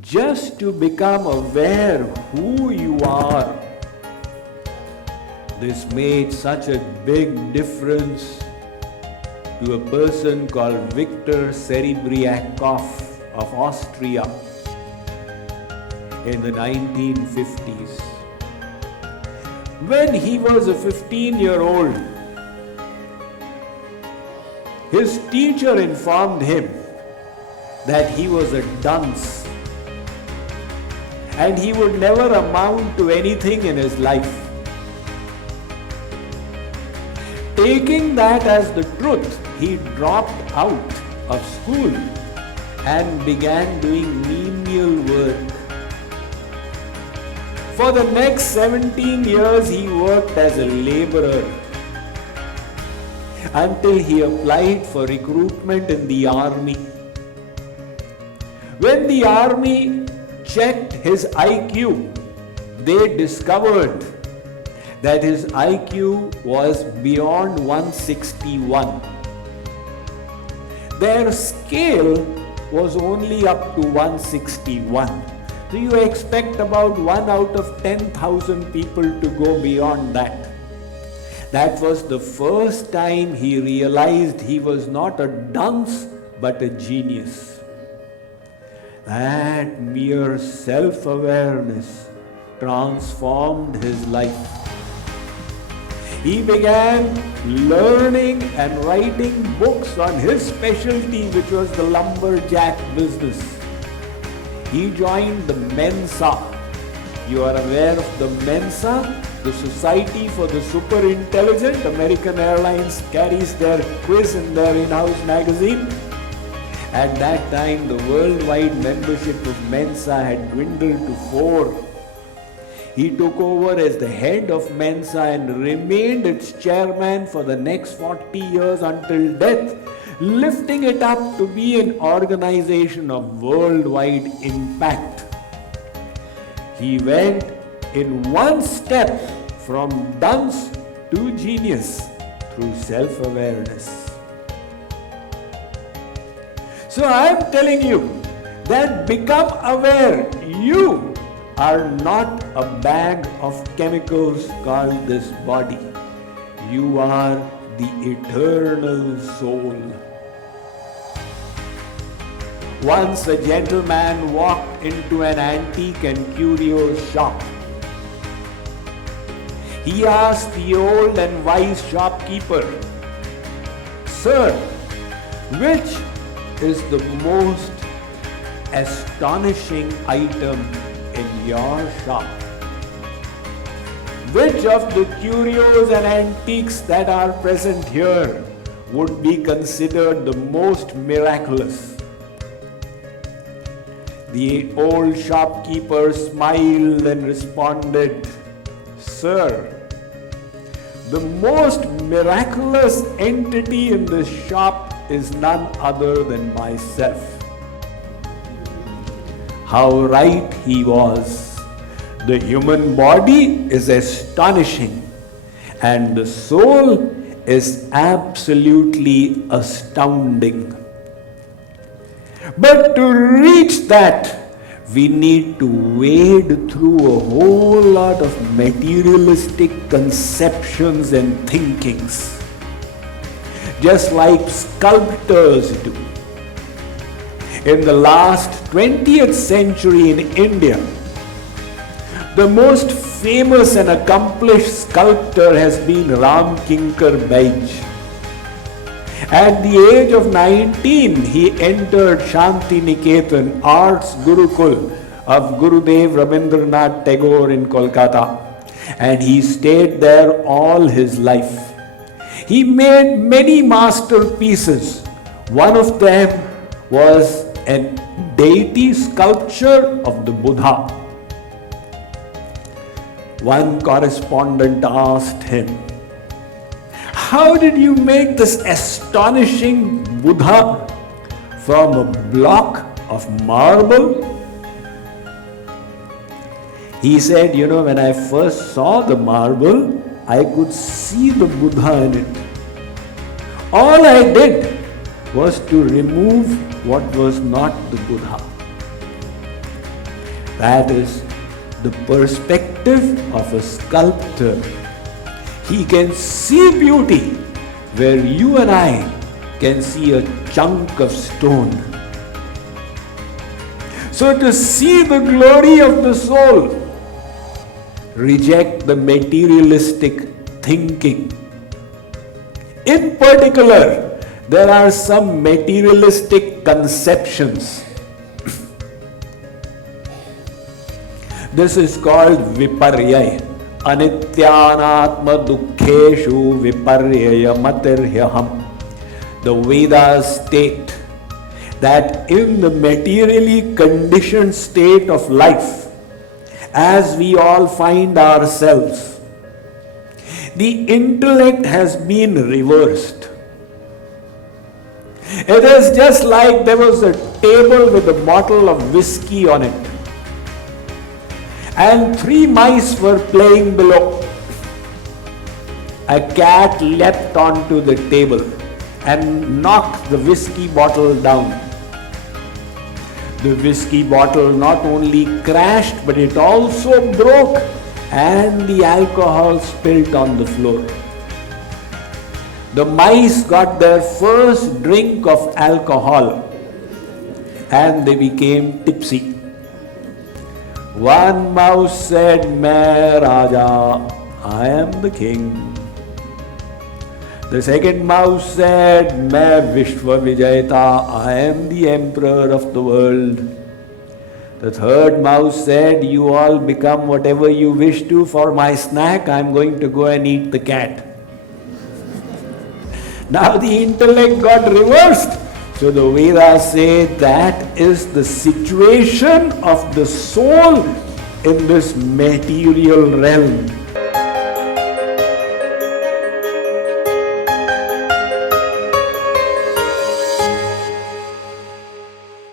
just to become aware who you are. This made such a big difference to a person called Victor Serebriakov of Austria in the 1950s. When he was a 15-year-old, his teacher informed him that he was a dunce and he would never amount to anything in his life. Taking that as the truth, he dropped out of school and began doing menial work. For the next 17 years, he worked as a laborer until he applied for recruitment in the army. When the army checked his IQ, they discovered that his IQ was beyond 161. Their scale was only up to 161. So you expect about 1 out of 10,000 people to go beyond that. That was the first time he realized he was not a dunce but a genius. That mere self-awareness transformed his life. He began learning and writing books on his specialty, which was the lumberjack business. He joined the Mensa. You are aware of the Mensa, the Society for the Super Intelligent. American Airlines carries their quiz in their in-house magazine. At that time, the worldwide membership of Mensa had dwindled to 4. He took over as the head of Mensa and remained its chairman for the next 40 years until death, lifting it up to be an organization of worldwide impact. He went in one step from dunce to genius through self-awareness. So I am telling you that become aware. You are not a bag of chemicals called this body. You are the eternal soul. Once a gentleman walked into an antique and curio shop. He asked the old and wise shopkeeper, "Sir, which is the most astonishing item in your shop? Which of the curios and antiques that are present here would be considered the most miraculous?" The old shopkeeper smiled and responded, "Sir, the most miraculous entity in this shop is none other than myself." How right he was. The human body is astonishing and the soul is absolutely astounding. But to reach that, we need to wade through a whole lot of materialistic conceptions and thinkings, just like sculptors do. In the last 20th century in India, the most famous and accomplished sculptor has been Ram Kinkar Baij. At the age of 19, he entered Shanti Niketan, Arts Gurukul of Gurudev Rabindranath Tagore in Kolkata, and he stayed there all his life. He made many masterpieces. One of them was a deity sculpture of the Buddha. One correspondent asked him, "How did you make this astonishing Buddha from a block of marble?" He said, "When I first saw the marble, I could see the Buddha in it. All I did was to remove what was not the Buddha." That is the perspective of a sculptor. He can see beauty where you and I can see a chunk of stone. So to see the glory of the soul, reject the materialistic thinking. In particular, there are some materialistic conceptions. This is called viparyaya. Anityanatma dukkheshu viparyaya matirhyaham. The Vedas state that in the materially conditioned state of life, as we all find ourselves, the intellect has been reversed. It is just like there was a table with a bottle of whiskey on it, and 3 mice were playing below. A cat leapt onto the table and knocked the whiskey bottle down. The whiskey bottle not only crashed, but it also broke, and the alcohol spilt on the floor. The mice got their first drink of alcohol and they became tipsy. One mouse said, "Main Raja, I am the king." The second mouse said, "Main Vishwa Vijayata, I am the emperor of the world." The third mouse said, "You all become whatever you wish to. For my snack, I am going to go and eat the cat." Now the intellect got reversed. So the Vedas say that is the situation of the soul in this material realm.